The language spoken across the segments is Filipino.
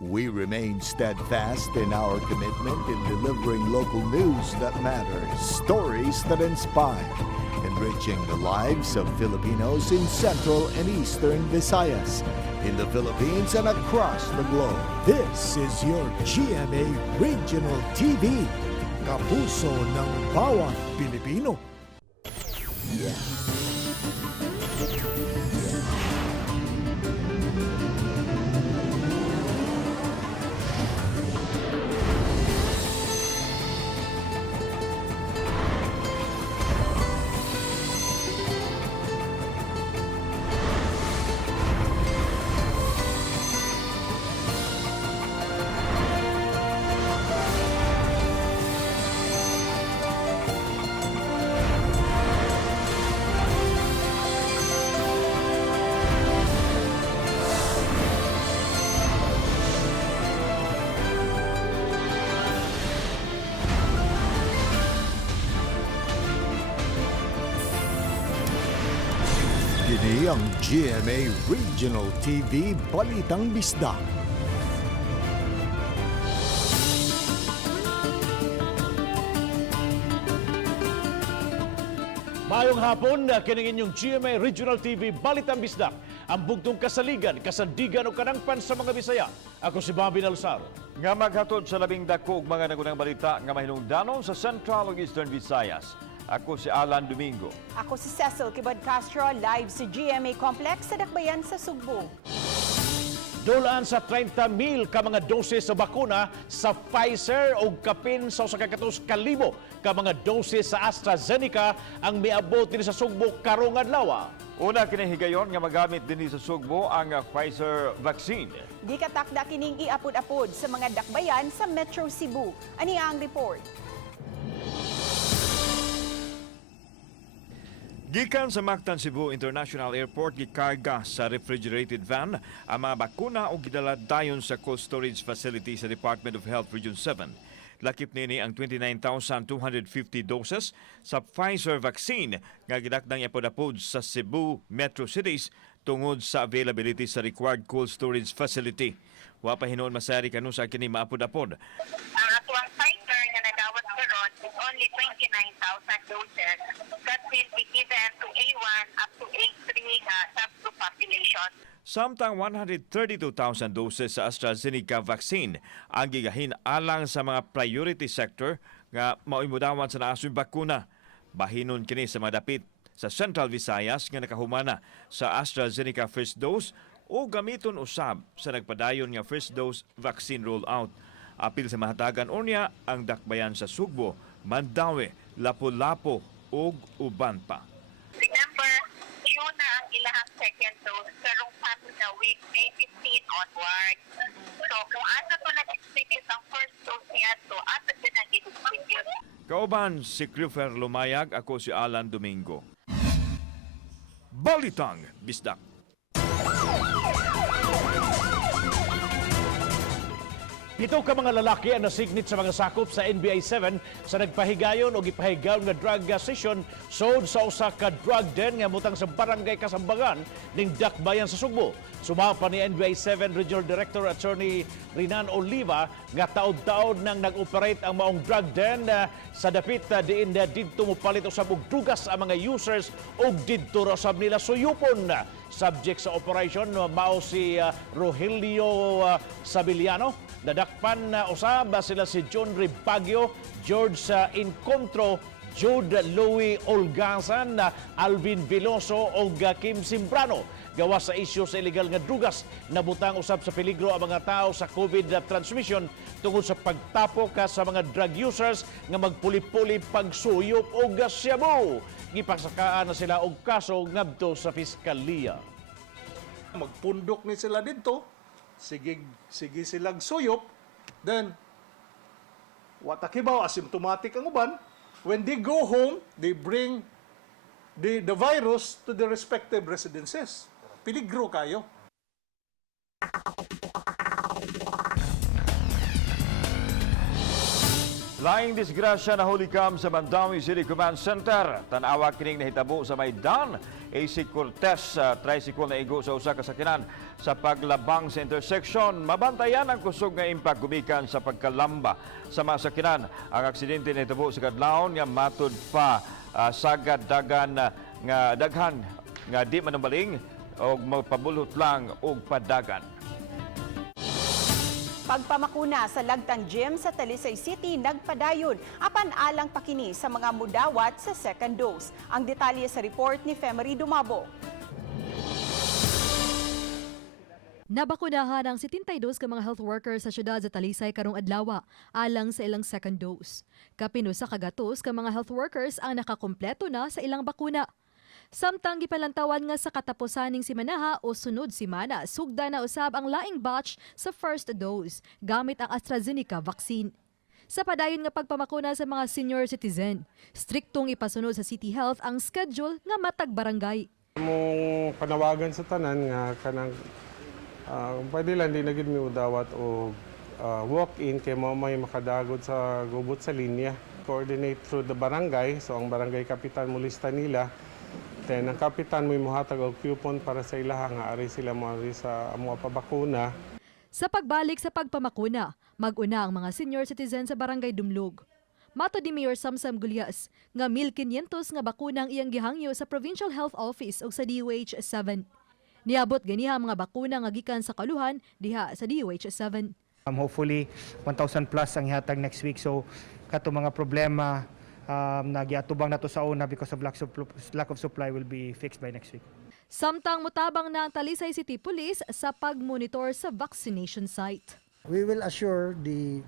We remain steadfast in our commitment in delivering local news that matters, stories that inspire, enriching the lives of Filipinos in Central and Eastern Visayas, in the Philippines and across the globe. This is your GMA Regional TV, kapuso ng bawat Pilipino. Kini ang GMA Regional TV Balitang Bisdak. Mayong hapon, kining inyong GMA Regional TV Balitang Bisdak, ang bugtong kasaligan, kasandigan o kanangpan sa mga Bisaya. Ako si Bobby Nalsaro. Nga maghatod sa labing dako mga nagunang balita nga mahinungdanon sa Central ug Eastern Visayas. Ako si Alan Domingo. Ako si Cecil Kibad Castro, live sa GMA Complex sa Dakbayan sa Cebu. Dulaan sa 30,000 ka mga doses sa bakuna sa Pfizer o kapin sa 1,000 ka mga doses sa AstraZeneca ang miabot din sa Cebu karong adlaw. Una kinihigayon nga magamit din sa Cebu ang Pfizer vaccine. Di katakda kining iapod-apod sa mga dakbayan sa Metro Cebu. Ania ang report. Gikan sa Mactan Cebu International Airport, gikarga sa refrigerated van ang mga bakuna o gidala dayon sa cold storage facility sa Department of Health Region 7. Lakip nini ang 29,250 doses sa Pfizer vaccine nga gidakdang iapod-apod sa Cebu Metro Cities tungod sa availability sa required cold storage facility. Wa pa hinuon masari kanu sa kini maapod-apod. Ang atuang Pfizer nga nagawat karon is only 29,000 doses that will be given to A1 up to A3 subgroup population. Samtang 132,000 doses sa AstraZeneca vaccine ang gigahin alang sa mga priority sector nga mauimudawan sa naasong bakuna. Bahinon kini sa mga dapit sa Central Visayas nga nakahumana sa AstraZeneca first dose o gamiton usab sa nagpadayon nga first dose vaccine rollout. Apil sa mahatagan unya ang dakbayan sa Sugbo, Mandaue, Lapu-Lapu ug uban pa. Remember, yun na ang ilahang second dose karong pato na week May 15 onward. So kung ato to nag-experience ang first dose niya to, ato din ang i-distribute. Kauban si Christopher Lumayag, ako si Alan Domingo. Balitang Bisdak. Pito ka mga lalaki ang nasignit sa mga sakop sa NBA 7 sa nagpahigayon o gipahigayon nga drug session sod sa usa ka drug den nga mutang sa barangay Kasambagan ning Dakbayan sa Sugbo. Sumapa ni NBA 7 Regional Director Attorney Rinan Oliva nga taod-taod nang nag-operate ang maong drug den sa dapit diin didto mopalit usab og dugas ang mga users og didto usab nila suyupon. Subject sa operation mao si Rogelio Sabiliano. Nadakpan na usab sila si John Ribagio, George Incontro, Jude Louie Olgasan, Alvin Veloso o Kim Simbrano. Gawas sa isyu sa illegal nga drugas, nabutang usab sa peligro ang mga tao sa COVID transmission tungod sa pagtapok sa mga drug users nga magpuli-puli pagsuyop o gasyabu. Gipasakaan na sila og kaso ngadto sa piskalya. Magpundok ni sila dito, sige silang suyop, then watakibaw asymptomatic ang uban. When they go home, they bring the virus to the respective residences. Peligro kayo. Laing disgrasya na hulikam sa Mandaue City Command Center. Tanawa kining nahitabo sa Maydan. AC Cortez tricycle na igo sa usa ka sakyanan sa paglabang sa intersection. Mabantayan ang kusog nga impact gumikan sa pagkalamba sa mga sakyanan. Ang aksidente nahitabo sa kadlawon nga matud pa sagad dagan nga daghan nga di manambaling og magpabulot lang og padagan. Pagpamakuna sa Lagtang Gym sa Talisay City nagpadayon apan alang pakini sa mga mudawat sa second dose. Ang detalye sa report ni Femery Dumabo. Nabakunahan ang 72 ka mga health workers sa syudad sa Talisay karong adlaw alang sa ilang second dose. Kapino sa kagatos ka mga health workers ang nakakumpleto na sa ilang bakuna. Samtang gipalantawan nga sa katapusan ning simanaha o sunod simana, sugda na usab ang laing batch sa first dose gamit ang AstraZeneca vaccine. Sa padayon nga pagpamakuna sa mga senior citizen, striktong ipasunod sa City Health ang schedule nga matag barangay. Mong panawagan sa tanan nga kanang pwede lang di na gid mi udawat o walk-in kay mao may makadagod sa gubot sa linya. Coordinate through the barangay, so ang barangay kapitan mo lista nila. Then ang kapitan mo imuhatag og coupon para sa ilaha nga ari sila mo ari sa amo pabakuna. Sa pagbalik sa pagpamakuna, mag-una ang mga senior citizen sa barangay Dumlog. Mato ni Mayor Samsam Gulyas nga 1,500 nga bakuna ang iyang gihangyo sa Provincial Health Office o sa DOH-7. Niabot ganiha ang mga bakuna nga gikan sa kaluhan diha sa DOH-7. Hopefully 1,000 plus ang ihatag next week, so kato mga problema nagyatubang na to sa una because of lack of supply will be fixed by next week. Samtang mutabang na ang Talisay City Police sa pag-monitor sa vaccination site. We will assure the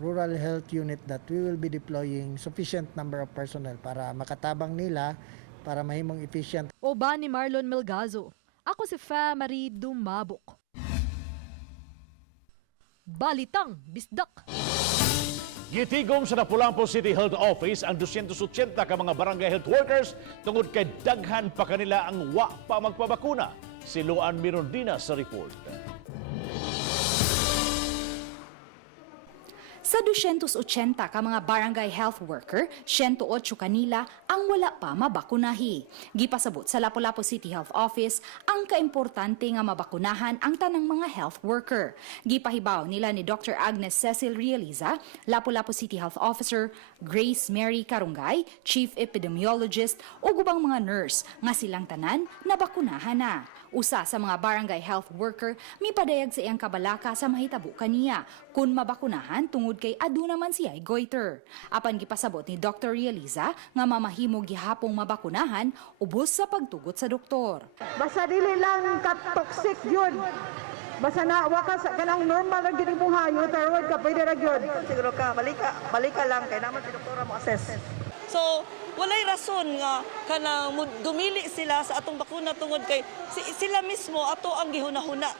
Rural Health Unit that we will be deploying sufficient number of personnel para makatabang nila para mahimong efficient. Oba ni Marlon Melgazo. Ako si Femery Dumabok. Balitang Bisdak. Gitigom sa Lapu-Lapu City Health Office ang 280 ka mga barangay health workers tungod kay daghan pa kanila ang wa pa magpabakuna. Si Luan Mirondina sa report. Sa 280 ka mga barangay health worker, 108 kanila ang wala pa mabakunahi. Gipasabot sa Lapu-Lapu City Health Office ang kaimportante nga mabakunahan ang tanang mga health worker. Gipahibaw nila ni Dr. Agnes Cecil Realiza, Lapu-Lapu City Health Officer, Grace Mary Karungay, Chief Epidemiologist o gubang mga nurse nga silang tanan nabakunahan na. Usa sa mga barangay health worker mipadayag sa iyang kabalaka sa mahitabo kaniya kung mabakunahan tungod kay aduna man siya goiter. Apan gipasabot ni Dr. Realiza nga mamahimo gihapong mabakunahan ubos sa pagtugot sa doktor. Basta dili lang ka-toxic yun. Basta na wakas kanang normal lang gid imong hayo tarod ka pwede ra gyud. Siguro ka balika lang kay naman si doktora mo assess. So, walay rason nga kanang dumili sila sa atong bakuna tungod kay sila mismo ato ang gihunahuna.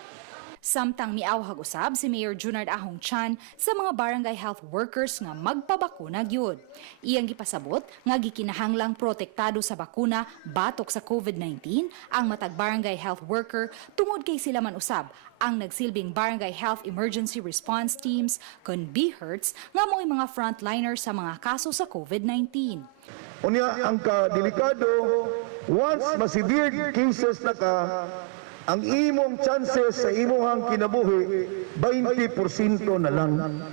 Samtang miawhag usab si Mayor Junard Ahong Chan sa mga barangay health workers nga magpabakuna gyud. Iyang gipasabot nga gikinahanglang protektado sa bakuna batok sa COVID-19 ang matag barangay health worker tungod kay sila man usab ang nagsilbing barangay health emergency response teams kon BHERTS nga mo'y mga frontliner sa mga kaso sa COVID-19. Unya ang delikado once ma-severe cases na ka, ang imong chances sa imong kinabuhi 20% na lang.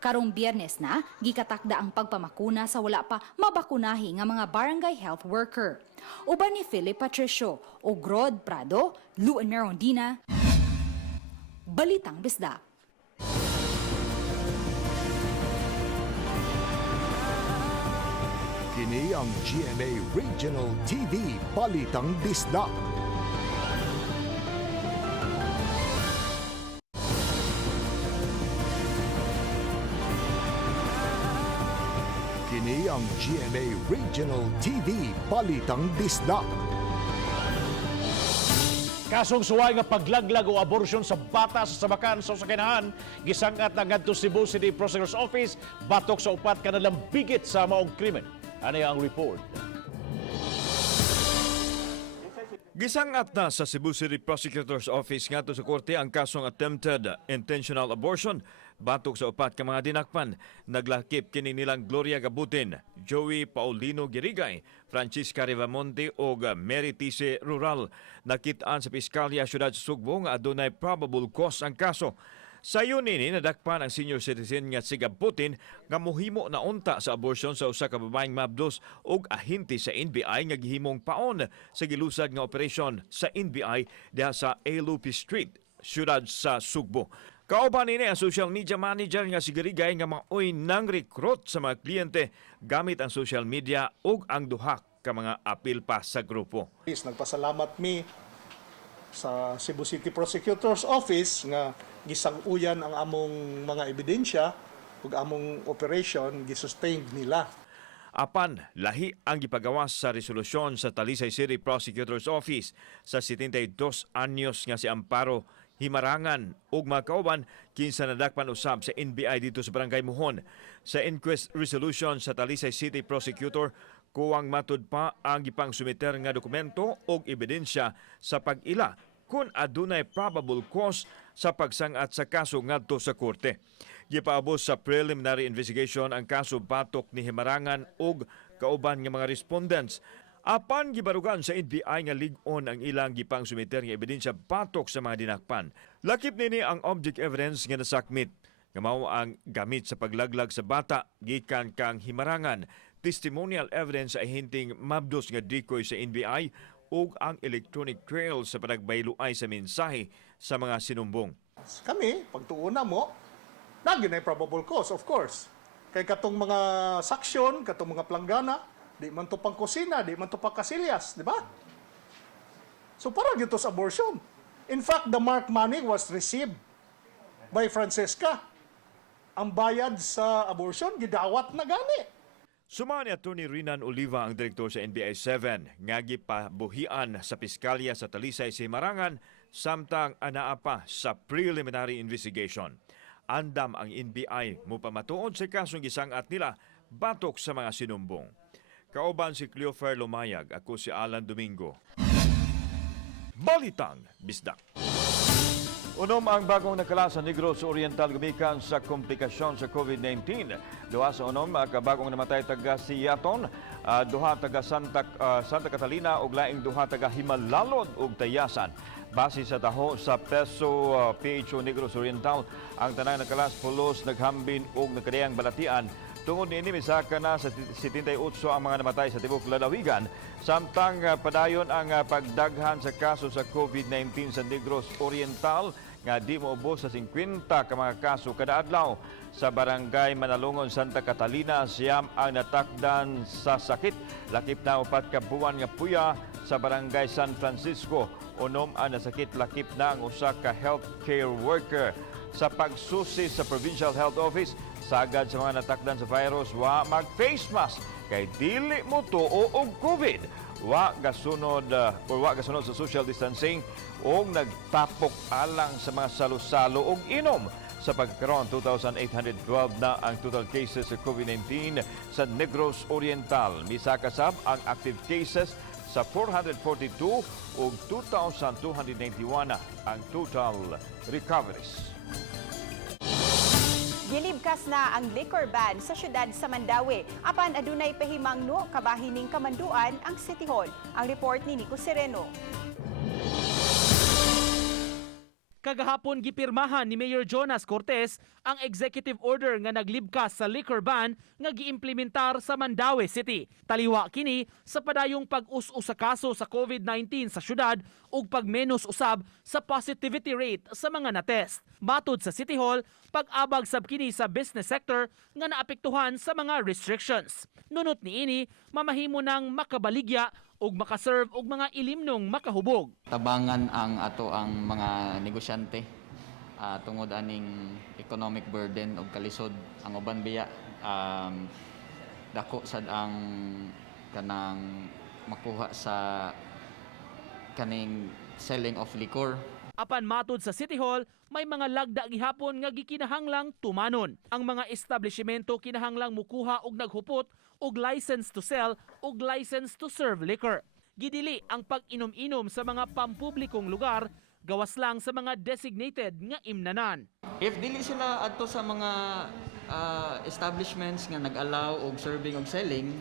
Karong Biyernes na, gikatakda ang pagpamakuna sa wala pa mabakunahi nga mga barangay health worker. Uban ni Philip Patricio, Ogrod Prado, Luan Mirondina, Balitang Bisdak. Kini ang GMA Regional TV Balitang Bisdak. Kini ang GMA Regional TV Balitang Bisdak. Kasong suway nga paglaglag o abortion sa bata sa sabakan sa sakinahan, gisangat na ngadto Cebu City Prosecutor's Office batok sa upat ka nalang bigit sa maong krimen. Ania ang report. Gisangat na sa Cebu City Prosecutor's Office ngadto sa korte ang kasong attempted intentional abortion batok sa upat ka mga dinakpan. Naglakip kini nilang Gloria Gabutin, Joey Paulino Girigay, Francisca Rivamonte o Mary Tise Rural. Nakitaan sa Piskalya Siyudad sa Sugbo nga adunay probable cause ang kaso. Sa yun ini, nadakpan ang senior citizen nga si Gabutin nga mohimo na unta sa abortion sa usa ka babaeng mabdos ug ahinti sa NBI nga gihimong paon sa gilusad nga operasyon sa NBI diha sa Alupi Street, siyudad sa Sugbo. Kauban ini ang social media manager nga si Garigay nga maoy nang recruit sa mga kliyente gamit ang social media ug ang duha ka mga apil pa sa grupo. Nagpasalamat mi sa Cebu City Prosecutor's Office nga gisag-uyan ang among mga ebidensya ug among operation gisustain nila. Apan, lahi ang gipagawas sa resolusyon sa Talisay City Prosecutor's Office sa 72 anyos nga si Amparo Himarangan ug mga kauban kinsa nadakpan usab sa NBI dito sa Barangay Mohon. Sa inquest resolution sa Talisay City Prosecutor, kuwang matud pa ang gipang sumiter nga dokumento ug ebidensya sa pag-ila kung adunay probable cause sa pagsangat sa kaso ngadto sa korte. Gipaabot sa preliminary investigation ang kaso batok ni Himarangan ug kauban nga mga respondents. Apan gibarugan sa NBI nga lig-on ang ilang gipang sumiter nga ebidensya batok sa mga dinakpan. Lakip nini ang object evidence nga nasakmit nga mao ang gamit sa paglaglag sa bata gikan kang Himarangan, testimonial evidence sa hinting mabdos nga decoy sa NBI ug ang electronic trail sa panagbayloay sa mensahe sa mga sinumbong. Kami, pagtuuna mo, naginay probable cause, of course. Kay katong mga saksyon, katong mga planggana, di man to pang kusina, di man to pang kasilyas, di ba? So para dito sa abortion. In fact, the mark money was received by Francesca. Ang bayad sa abortion, gidawat na gani. Suma ni Atty. Rinan Oliva ang direktor sa NBI 7 nga gipabuhian sa piskalya sa Talisay si Himarangan samtang anaa pa sa preliminary investigation. Andam ang NBI mo pamatuod sa kasong gisangat nila batok sa mga sinumbong. Kauban si Cleofer Lumayag, ako si Alan Domingo. Balitang Bisdak. Unom ang bagong nakala sa Negros Oriental gumikan sa komplikasyon sa COVID-19. Duha sa unom kabagong namatay taga Siyaton, duha taga Santa Catalina ug laing duha taga Himalalod ug Tayasan. Base sa taho sa Peso PHO Negros Oriental, ang tanang nakalas pulos naghambin ug nakadayang balatian. Tungod niini misaka na sa 78 ang mga namatay sa tibok lalawigan, samtang padayon ang pagdaghan sa kaso sa COVID-19 sa Negros Oriental nga di moubos sa 50 ka mga kaso kada adlaw. Sa barangay Manalungon, Santa Catalina, siyam ang natakdan sa sakit. Lakip na 4 ka buwan nga puya sa barangay San Francisco. Unom ang nasakit, lakip na ang usa ka healthcare worker. Sa pagsusi sa Provincial Health Office, sagad sa mga natakdan sa virus, wa mag-face mask kay dili mo tuo og COVID. Wa gasunod sa social distancing o nagtapok alang sa mga salo-salo og inom. Sa pagkaroon, 2,812 na ang total cases sa COVID-19 sa Negros Oriental. Misakasab ang active cases sa 442 ug 2,291 ang total recoveries. Gilibkas na ang liquor ban sa syudad sa Mandaue. Apan adunay pahimangno kabahining kamanduan ang City Hall. Ang report ni Nico Sereno. Kagahapon gipirmahan ni Mayor Jonas Cortez ang executive order nga naglibkas sa liquor ban nga giimplementar sa Mandaue City. Taliwa kini sa padayong pag-us-us sa kaso sa COVID-19 sa syudad ug pagmenos usab sa positivity rate sa mga natest. Matod sa City Hall, pag-abag sab kini sa business sector nga naapektuhan sa mga restrictions. Nunot niini, mamahimo nang makabaligya ug makaserve og mga ilimnong makahubog. Tabangan ang ato ang mga negosyante tungod aning economic burden ug kalisod. Ang uban biya dako sad ang kanang makuha sa kaning selling of liquor. Apan matod sa City Hall, may mga lagda gihapon nga gikinahanglang tumanon. Ang mga establishmento kinahanglang mukuha og naghupot og license to sell og license to serve liquor. gidili ang pag-inom-inom sa mga pampublikong lugar gawas lang sa mga designated nga imnanan. If dili sila adto sa mga establishments nga nag-allow og serving og selling,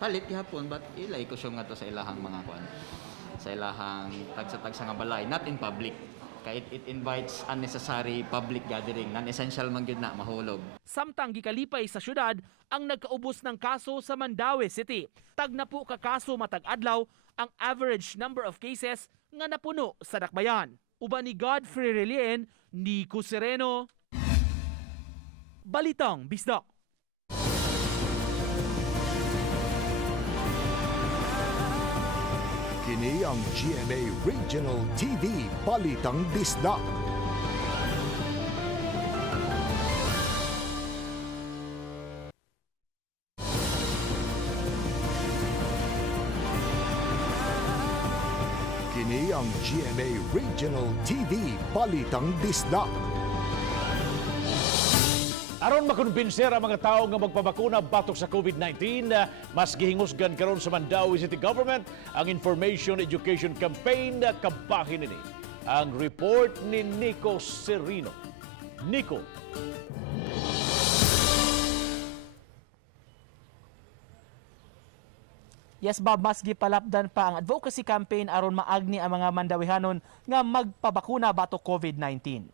palit gihapon, but ilay ko siya nga to sa ilahang mga kuan, sa ilahang tagsa-tagsa nga balay, not in public. Kaya it invites unnecessary public gathering, non-essential man gyud na mahulog. Samtang gikalipay sa syudad ang nagkaubos ng kaso sa Mandaue City. Tag na po ka kaso matag adlaw ang average number of cases nga napuno sa dakbayan. Uban ni Godfrey Relien, Nico Sereno, Balitang Bisdak. Kini ang GMA Regional TV Balitang Bisdak. Kini ang GMA Regional TV Balitang Bisdak. Aron makumbinser ang mga tao nga magpabakuna batok sa COVID-19, mas gihingusgan karon sa Mandaue City Government ang Information Education Campaign kabahin nini. Ang report ni Nico Serino. Nico. Yes, Bob, mas gipalapdan pa ang advocacy campaign aron maagni ang mga Mandawihanon nga magpabakuna batok COVID-19.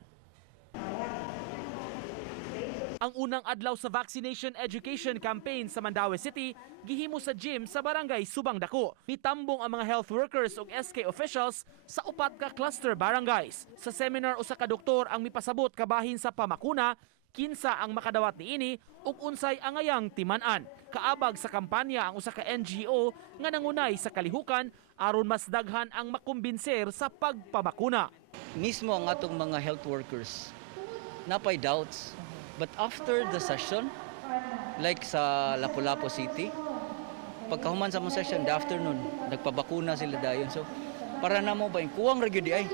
Ang unang adlaw sa vaccination education campaign sa Mandaue City gihimo sa gym sa barangay Subang Dako. Mitambong ang mga health workers ug SK officials sa upat ka cluster barangays. Sa seminar usa ka doktor ang mipasabot kabahin sa pamakuna, kinsa ang makadawat niini ug unsay angayang timan-an. Kaabag sa kampanya ang usa ka NGO nga nangunay sa kalihukan aron mas daghan ang makumbinser sa pagpabakuna. Mismo ang atong mga health workers napay doubts. But after the session, like sa Lapu-Lapu City, pagkahuman sa mga session, the afternoon, nagpabakuna sila dayon. So, para na mo ba yung kuwang reguly ay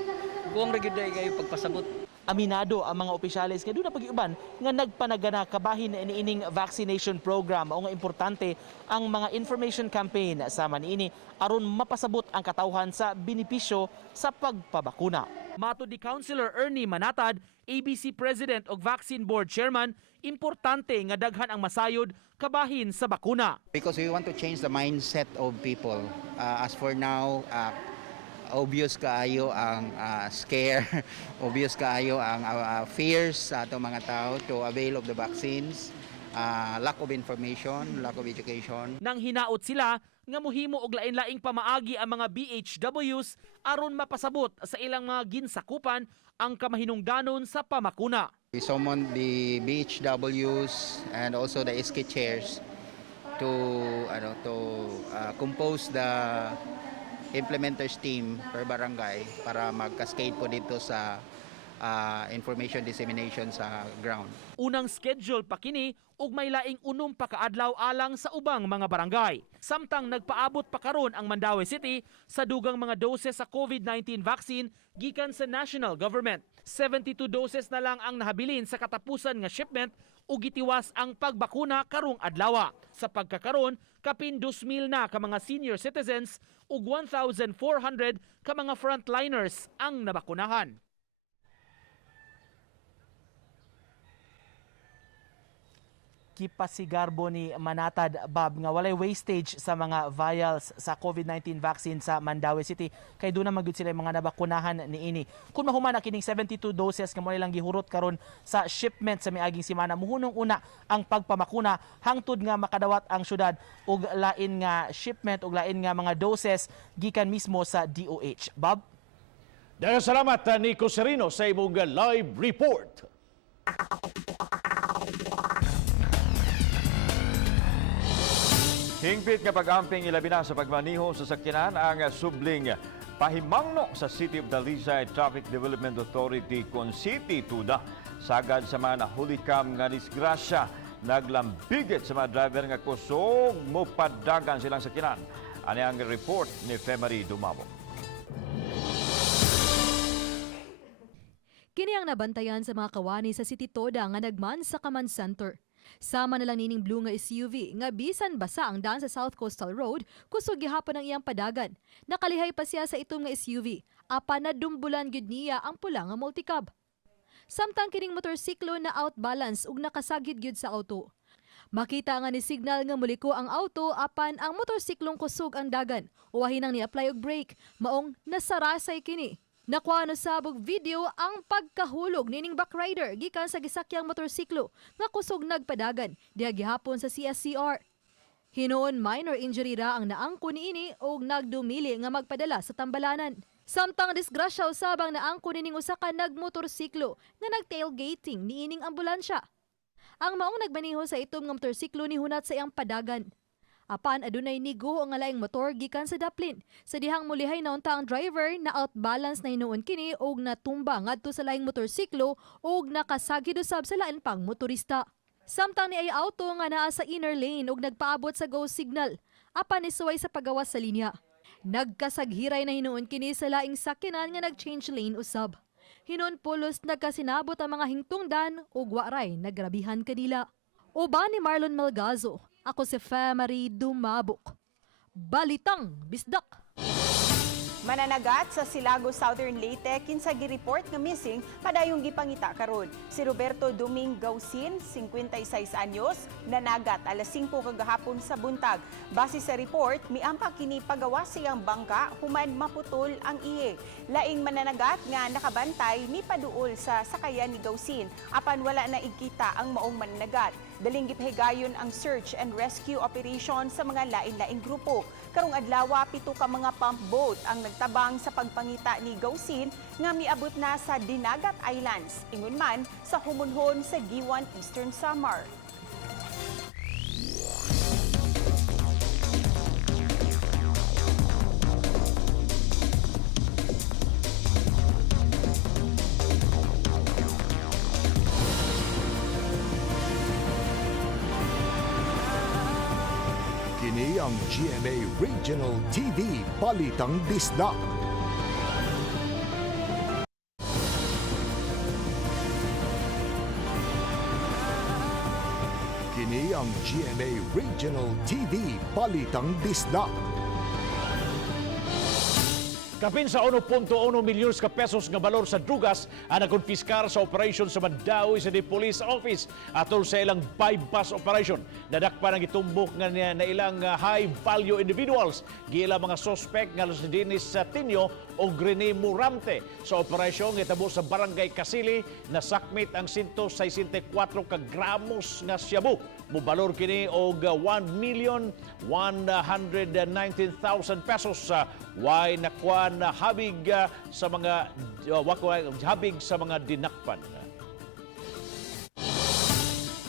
kayo pagpasabot. Aminado ang mga opisyalis nga doon na pag-iuban nga nagpanagana kabahin niining vaccination program o nga importante ang mga information campaign sa maniini aron mapasabot ang katawhan sa benepisyo sa pagpabakuna. Mato di Councilor Ernie Manatad, ABC President ug Vaccine Board Chairman, importante nga daghan ang masayod kabahin sa bakuna. Because we want to change the mindset of people. As for now, obvious kaayo ang scare, obvious kaayo ang fears sa atong mga tao to avail of the vaccines, lack of information, lack of education. Nang hinaot sila nga mohimo og lain-laing pamaagi ang mga BHWs aron mapasabot sa ilang mga ginsakupan ang kamahinungdanon sa pamakuna. We summon the BHWs and also the SK chairs to compose the implementers team per barangay para mag-cascade po dito sa information dissemination sa ground. Unang schedule pa kini ug may laing unom pa kaadlaw alang sa ubang mga barangay. Samtang nagpaabot pa karon ang Mandaue City sa dugang mga doses sa COVID-19 vaccine gikan sa national government. 72 doses na lang ang nahabilin sa katapusan nga shipment ug gitiwas ang pagbakuna karong adlaw. Sa pagkakaron, kapin 2,000 na ka mga senior citizens ug 1,400 ka mga frontliners ang nabakunahan. Kipasigarbo ni Manatad, Bob, nga walay wastage sa mga vials sa COVID-19 vaccine sa Mandaue City. Kay doon na magyud sila mga nabakunahan niini. Kung mahuman na kining 72 doses nga mo nilang gihurot karon sa shipment sa miaging semana, muhunong una ang pagpamakuna hangtod nga makadawat ang syudad og lain nga shipment og lain nga mga doses gikan mismo sa DOH. Bob? Daghang salamat Nico Serino sa imong live report. Hingpit nga pag-amping ilabi na sa pagmaniho sa sakyanan ang subling pahimangno sa City of Dalisay Traffic Development Authority kon City Tuda. Sagad sa mga nahulikam nga disgrasya, naglambigit sa mga driver nga kusog mo padagan silang sakyanan. Ani ang report ni Femery Dumabo. Kini ang nabantayan sa mga kawani sa City Toda nga nagman sa Command Center. Sama na lang nining blue nga SUV nga bisan basa ang daan sa South Coastal Road kusog gihapon ang iyang padagan. Nakalihay pa siya sa itom nga SUV apan nadumbulan gyud niya ang pula nga multicab. Samtang kining motorsiklo na outbalance ug nakasagid gyud sa auto. Makita nga ni signal nga muliko ang auto apan ang motorsiklong kusog ang dagan. Uwahin nang ni-apply og brake, maong nasarasay kini. Nakuha no sabog video ang pagkahulog nining backrider gikan sa gisakyang motorsiklo nga kusog nagpadagan diha gihapon sa CSCR. Hinuon minor injury ra ang naangko niini og nagdumili nga magpadala sa tambalanan. Samtang disgrasya usabang naangko nining usa ka nagmotorsiklo nga nag-tailgating niining ambulansya. Ang maong nagmaneho sa itom nga motorsiklo ni hunat sa iyang padagan. Apan adunay nigo ang laing motor gikan sa daplin. Sa dihang mulihay naunta ang driver na outbalance na hinuon kini og natumba ngadto sa laing motorsiklo og nakasagid usab sa lain pang motorista. Samtang ni ay auto nga naa sa inner lane og nagpaabot sa go signal. Apan isuway sa pagawas sa linya. Nagkasaghiray na hinuon kini sa laing sakyanan nga nag-change lane usab. Hinon pulos nagkasinabot ang mga hingtungdan ug waray nagrabihan kanila. Uban ni Marlon Malgazo, ako si Famary Dumabok. Balitang Bisdak. Mananagat sa Silago Southern Leyte kinsa gi-report nga missing padayong gipangita karon. Si Roberto Duming Gausin, 56 anyos, nanagat alas 5 kagahapon sa buntag. Base sa report, miampa kini pagawas siyang bangka human maputol ang iye. Laing mananagat nga nakabantay ni paduol sa sakayan ni Gausin apan wala na igkita ang maong mananagat. Daling gipahigayon ang search and rescue operation sa mga lain-laing grupo. Karong adlaw 7 ka mga pump boat ang nagtabang sa pagpangita ni Gausin nga miabot na sa Dinagat Islands, ingon man sa humunhon sa Giwan Eastern Samar. Kini ang GMA Regional TV Balitang Bisdak. Kini ang GMA Regional TV Balitang Bisdak. Kapin sa 1.1 milyon ka pesos nga balor sa drugas ang nakonfiskar sa operasyon sa Mandawi sa Police Office atol sa ilang bypass operation. Nadakpa ng itumbok nga na ilang high-value individuals gila mga suspect nga si Dennis Tinio o Rene Murante sa operasyon nga itabo sa Barangay Kasili na sakmit ang 164 ka gramos nga shabu. Mubalor kini og 1,119,000 pesos way nakuan na habig sa mga dinakpan.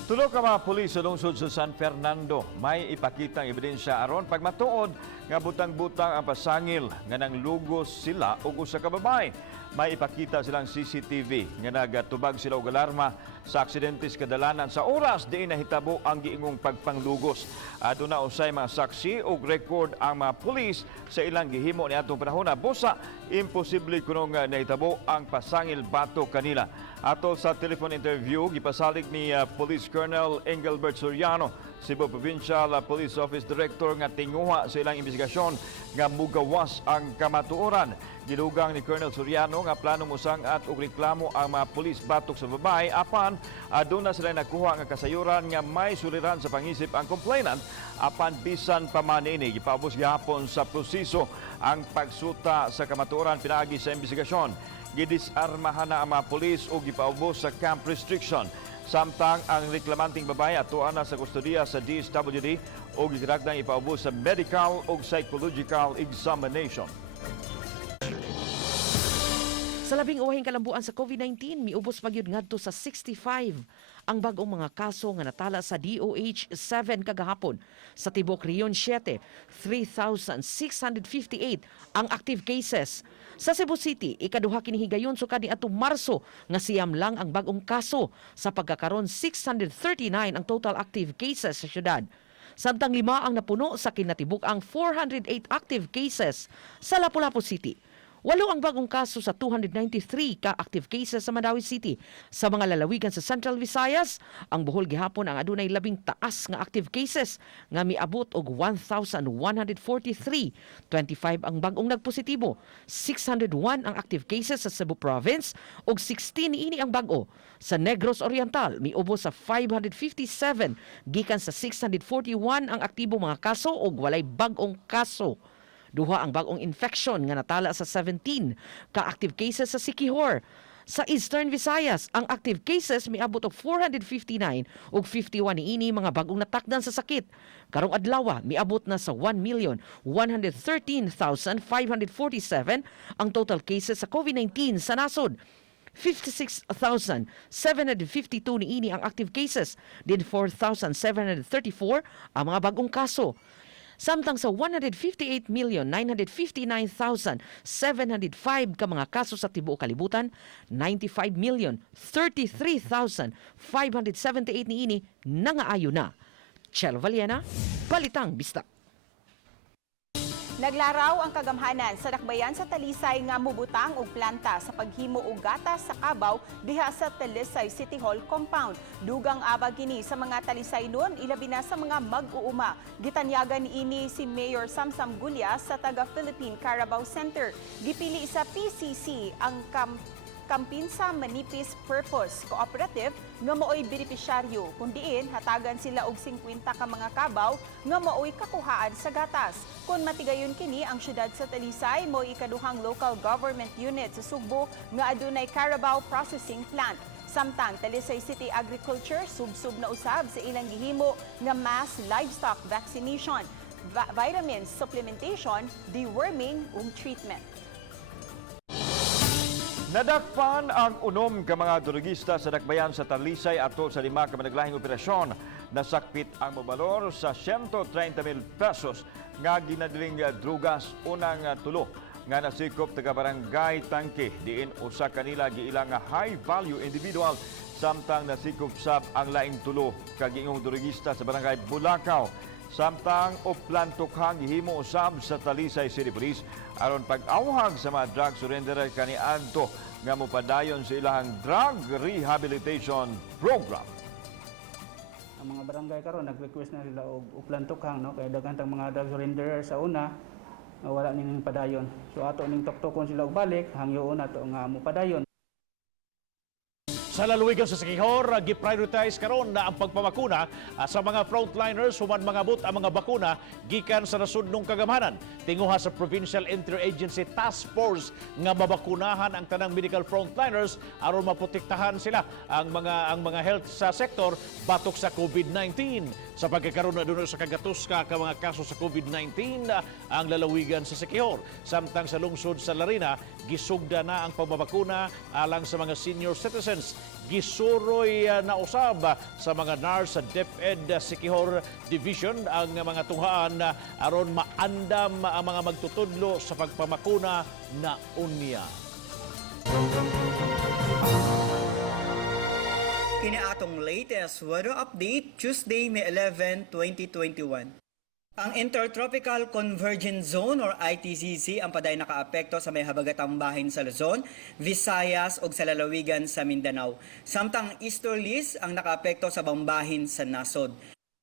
Tulo ka mga pulis sa lungsod sa San Fernando may ipakitang ebidensya aron pagmatuod nga butang-butang ang pasangil nga nanglugos sila og usa ka babae. May ipakita silang CCTV nga nagatubag sila og alarma sa aksidentes kadalanan sa oras diin nahitabo ang giingong pagpanglugos. Aduna usay mga saksi og record ang mga pulis sa ilang gihimo niadtong panahon. Busa imposible kuno nga nahitabo ang pasangil bato kanila. Atol sa telephone interview gipasalig ni Police Colonel Engelbert Soriano, Cebu Provincial Police Office Director nga tinguha sa ilang investigasyon nga mugawas ang kamatuoran. Gidugang ni Colonel Soriano nga plano musang at og reklamo ang mga pulis batok sa babae apan aduna sila nakuha nga kasayuran nga may suliran sa pangisip ang complainant apan bisan pa man ini gipaubos gihapon sa proseso ang pagsuta sa kamatuoran pinaagi sa investigasyon. Gidisarmahan na ang mga pulis o gipaubos sa camp restriction. Samtang ang reklamanting babae atuan na sa kustodiya sa DSWD o gikiragdang ipaubos sa medical o psychological examination. Sa labing uwahing kalambuan sa COVID-19, miubos pagyud ngadto sa 65 ang bagong mga kaso nga natala sa DOH 7 kagahapon. Sa Tibok Riyon 7, 3,658 ang active cases. Sa Cebu City, ikaduha kini higayon sukad niadtong Marso nga siyam lang ang bagong kaso. Sa pagkakaron 639 ang total active cases sa syudad. Samtang 5 ang napuno sa kinatibuk ang 408 active cases sa Lapu-Lapu City. Walo ang bagong kaso sa 293 ka active cases sa Mandawi City. Sa mga lalawigan sa Central Visayas, ang Bohol gihapon ang adunay labing taas nga active cases nga miabot og 1,143. 25 ang bagong nagpositibo. 601 ang active cases sa Cebu Province ug 16 ini ang bago. Sa Negros Oriental, miubo sa 557 gikan sa 641 ang aktibo mga kaso ug walay bagong kaso. Duha ang bagong infection nga natala sa 17 ka active cases sa Siquijor. Sa Eastern Visayas, ang active cases miabot og 459 ug 51 niini mga bagong natakdan sa sakit. Karong adlaw miabot na sa 1,113,547 ang total cases sa COVID-19 sa nasod. 56,752 niini ang active cases, din 4,734 ang mga bagong kaso. Samtang sa 158,959,705 ka mga kaso sa tibuok kalibutan, 95,033,578 niini nangaayo na. Chel Valiena, Balitang Bisdak. Naglaraw ang kagamhanan sa dakbayan sa Talisay nga mubutang og planta sa paghimo og gatas sa Kabaw diha sa Talisay City Hall compound. Dugang abag kini sa mga Talisaynon ilabi na sa mga mag-uuma. Gitanyagan ini si Mayor Samsam Gulya sa taga Philippine Carabao Center. Gipili sa PCC ang Kampinsa Manipis Purpose Cooperative nga maoy benepisyaryo kun diin hatagan sila og 50 ka mga kabaw nga maoy kakuhaan sa gatas. Kun matigayon kini ang syudad sa Talisay mo ikaduhang local government unit sa Cebu nga adunay Carabao Processing Plant. Samtang Talisay City Agriculture subsub na usab sa ilang gihimo nga mass livestock vaccination, vitamins supplementation, deworming ug treatment. Nadakpan ang unom ka mga drugista sa dakbayan sa Talisay atol sa 5 ka managlahing operasyon. Nasakpit ang mabalor sa 130,000 pesos nga ginadiling drugas unang tulo nga nasikop taga barangay Tangke diin usa kanila giilang high value individual samtang nasikop sab ang laing tulo ka giingong drugista sa barangay Bulacau. Samtang uplantukhang gihimo usab sa Talisay City Police aron pag-awhag sa mga drug surrenderer kaniadto nga mopadayon sa ilang drug rehabilitation program. Ang mga barangay karon nag-request na sila og uplantukhang no kay daghan tang mga drug surrenderer sa una wala ning padayon. So ato ning tuktokon sila og balik hangyo na to nga mopadayon. Sa lalawigan sa Siquijor, giprioritize karon na ang pagpabakuna sa mga frontliners human mangabot ang mga bakuna gikan sa nasudnong kagamhanan. Tinguha sa Provincial Interagency Task Force nga mabakunahan ang tanang medical frontliners aron maprotektahan sila ang mga health sa sektor batok sa COVID-19. Sa pagkakaroon na doon sa kagatos ka mga kaso sa COVID-19 ang lalawigan sa Siquijor. Samtang sa lungsod sa Larina, gisugda na ang pagbabakuna alang sa mga senior citizens. Gisuroy na usab sa mga NARS sa DepEd Siquijor Division ang mga tunghaan aron maandam ang mga magtutudlo sa pagpamakuna na unya. Kini atong latest weather update Tuesday, May 11, 2021. Ang Intertropical Convergence Zone or ITCZ ang paday nakaapekto sa may habagatang bahin sa Luzon, Visayas ug sa lalawigan sa Mindanao. Samtang easterlies ang nakaapekto sa bambahin sa nasod.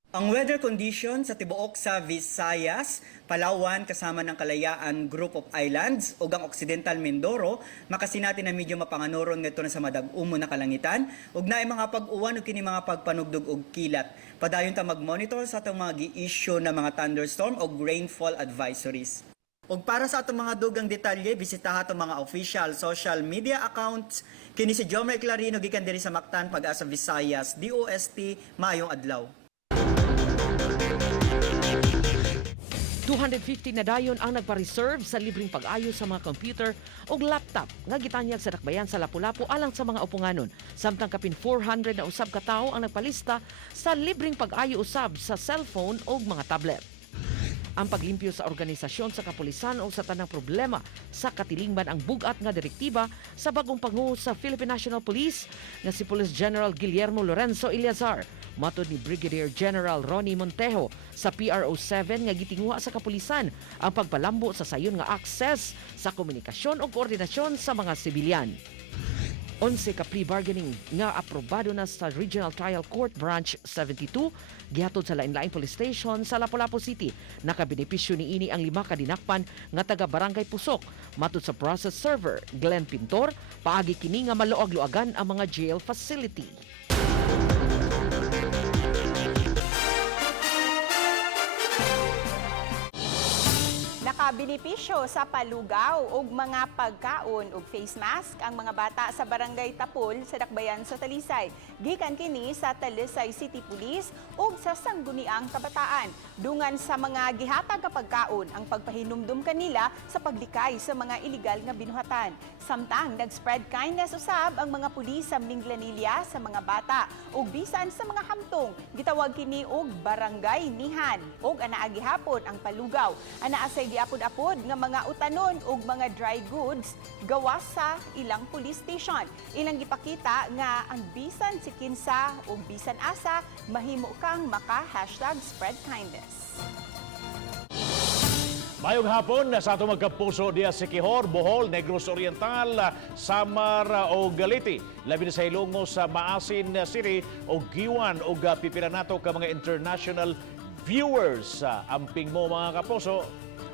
Ang weather condition sa tibuok sa Visayas, Palawan kasama ng Kalayaan Group of Islands ug ang Occidental Mindoro makasinati na medyo mapanganoron ngadto na sa madag-umo na kalangitan ug naay mga pag-uwan ug kini mga pagpanugdog og kilat. Padayon ta mag-monitor sa atong mga gi-issue na mga thunderstorm ug rainfall advisories. Ug para sa atong mga dugang detalye, bisitaha atong mga official social media accounts kini si Jomer Clarino gikan diri sa Mactan Pag-asa Visayas, DOST, Mayong adlaw. 250 na dayon ang nagpa-reserve sa libreng pag-ayo sa mga computer o laptop nga gitanyag sa dakbayan sa Lapu-Lapu alang sa mga upunganon. Samtang kapin 400 na usab ka tawo ang nagpalista sa libreng pag-ayo usab sa cellphone o mga tablet. ang paglimpyo sa organisasyon sa kapulisan o sa tanang problema sa katilingban ang bugat nga direktiba sa bagong panguho sa Philippine National Police nga si Police General Guillermo Lorenzo Eleazar. Matod ni Brigadier General Ronnie Montejo sa PRO7 nga gitinguha sa kapulisan ang pagpalambo sa sayon nga access sa komunikasyon o koordinasyon sa mga sibilyan. 11 ka plea bargaining nga aprobado na sa Regional Trial Court Branch 72 gihatod sa lain-laing police station sa Lapu-Lapu City. Nakabenepisyo niini ang 5 ka dinakpan nga taga Barangay Pusok. Matod sa process server Glenn Pintor, paagi kini nga maluag-luagan ang mga jail facility. Nakabinipisyo sa palugaw og mga pagkaon ug face mask ang mga bata sa Barangay Tapol sa Dakbayan sa Talisay. Gikan kini sa Talisay City Police ug sa Sangguniang Kabataan. Dungan sa mga gihatag nga pagkaon ang pagpahinumdum kanila sa paglikay sa mga iligal nga binuhatan. Samtang nag-spread kindness usab ang mga pulis sa Minglanilla sa mga bata ug bisan sa mga hamtong. Gitawag kini og Barangay Nihan ug anaa gihapon ang palugaw. Anaa say giapod-apod nga mga utanon ug mga dry goods gawas sa ilang police station. Ilang gipakita nga ang bisan si kinsa ug bisan asa mahimo kang maka-#spreadkindness. Mayong hapon sa atong magkapuso diya sa Quijor, Bohol, Negros Oriental, Samar o Galiti. Labi na sa hilungo sa Maasin City o Giwan o pipila nato ka mga international viewers. Amping mo mga kapuso.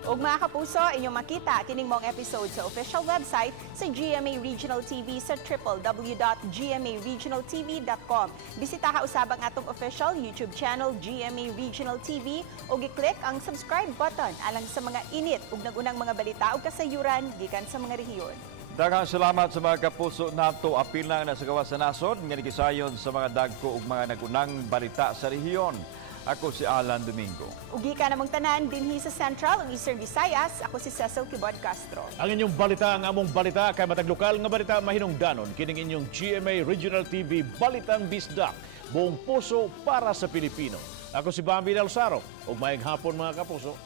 Ug mga kapuso, inyong makita kining mong episode sa official website sa GMA Regional TV sa www.gmaregionaltv.com. Bisitaha usab ang atong official YouTube channel GMA Regional TV ug i-click ang subscribe button alang sa mga init ug nagunang mga balita ug kasayuran gikan sa mga rehiyon. Daghang salamat sa mga kapuso nato. Apil na sa gawas sa nasod nga gisayon sa mga dagko ug mga nagunang balita sa rehiyon. Ako si Alan Domingo. Ugi ka namang tanan dinhi sa Central ug Eastern Visayas. Ako si Cecil Kibod Castro. Ang inyong balita, ang among balita kay matag lokal nga balita mahinungdanon kining inyong GMA Regional TV Balitang Bisdak. Buong puso para sa Pilipino. Ako si Bambi Dalsaro ug maayong hapon mga kapuso.